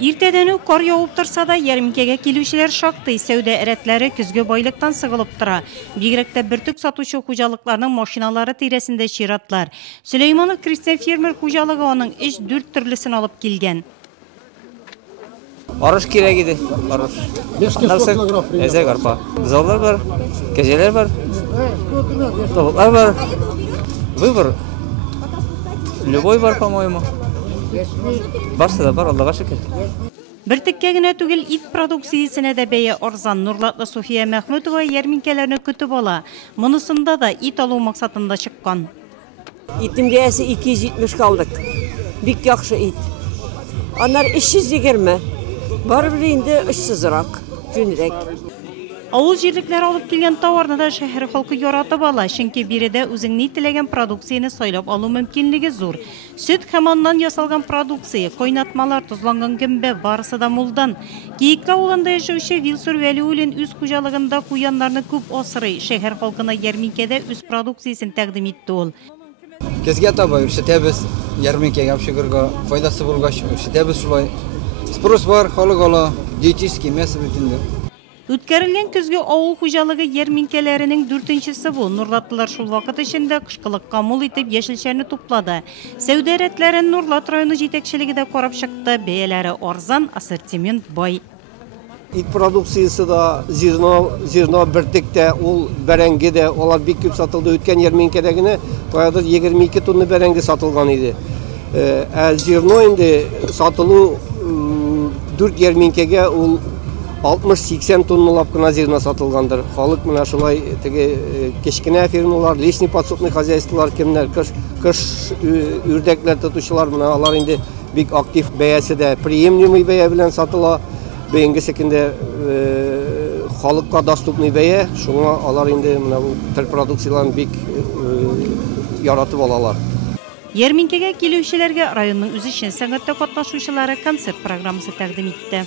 Иртеден үк кар яуып тұрса да, ярминкеге келушілер шақты сәуде әретлері күзгі байлықтан сығылып тұра. Бигрәкте біртүк сатушы хужалыкларның машиналары тирәсендә чиратлар. Сөлейманов Кристиан фермер хужалыгы оның 3-4 түрлісін алып келген. Арыш керек еді. Арыш. Әзек арпа. Бұзаулар бар, кәжелер бар, тобыклар бар. Выбор. Любой бар, по-моему. Барсы да бар, Аллаға шүкір. Бір тікке генә түгел ит продукциясына да бәйе арзан. Нурлатлы София Мәхмүтова ярминкәләрне көтіп ала. Монысында да ит алу мақсатында шыққан. Итім бәйесі 270 қалдық. Бик яқшы ит. Анар 320. Бар бір енді 300-рақ, жүнірек. Ауыл жерліклер алып келген тауарны да шәһәр халқы яратып ала. Чөнки биредә үзең ни теләгән продукцияны сайлап алу мөмкинлеге зур. Сөт һәм аннан ясалган продукция, кайнатмалар, тузланган гөмбә барысы да мулдан. Киекле авылында яшәүче Вилсур Вәлиуллин үз хуҗалыгында куяннарны күп асрый. Шәһәр халкына ярминкәдә үз продукциясын тәкъдим итте ул. Кезгә таба ишетәбез, ярминкәгә шигырга файдасы булгач, ишетәбез шулай. Спрос бар, халык ала, диетический мясо битендә. Үткәрелгән көзге авыл хуҗалыгы ярминкәләренең 4-нчесе бу. Нурлатлылар шул вакыт эчендә кышкылыкка мул итеп яшелчәне туплады. Сәүдә рәтләрен Нурлат районы җитәкчелеге дә карап чыкты. Бәяләре арзан, ассортимент бай. Ит продукциясы да зерно бертектә, ул бәрәңге дә, алар бик күп сатылды. Үткән ярминкәдә генә баягы 22 тонна бәрәңге сатылган иде. Зерно инде сатылу 4 ярминкәгә ул 60-80 тонналап кына зерно сатылгандыр. Халык менә шулай кечкенә фермалар, личный подсобный хозяйстволар кемнәр, кыш үрдәкләр тотучылар менә алар инде бик актив бәясе дә приемлемый бәя белән сатыла. Бәйгә секендә халыкка доступный бәя, шуңа алар инде менә бу төр продукцияларын бик яратып алалар. Ярминкәгә килүчеләргә районның үз эшчән сәнгатьтә катнашучылары концерт программасы тәкъдим итте.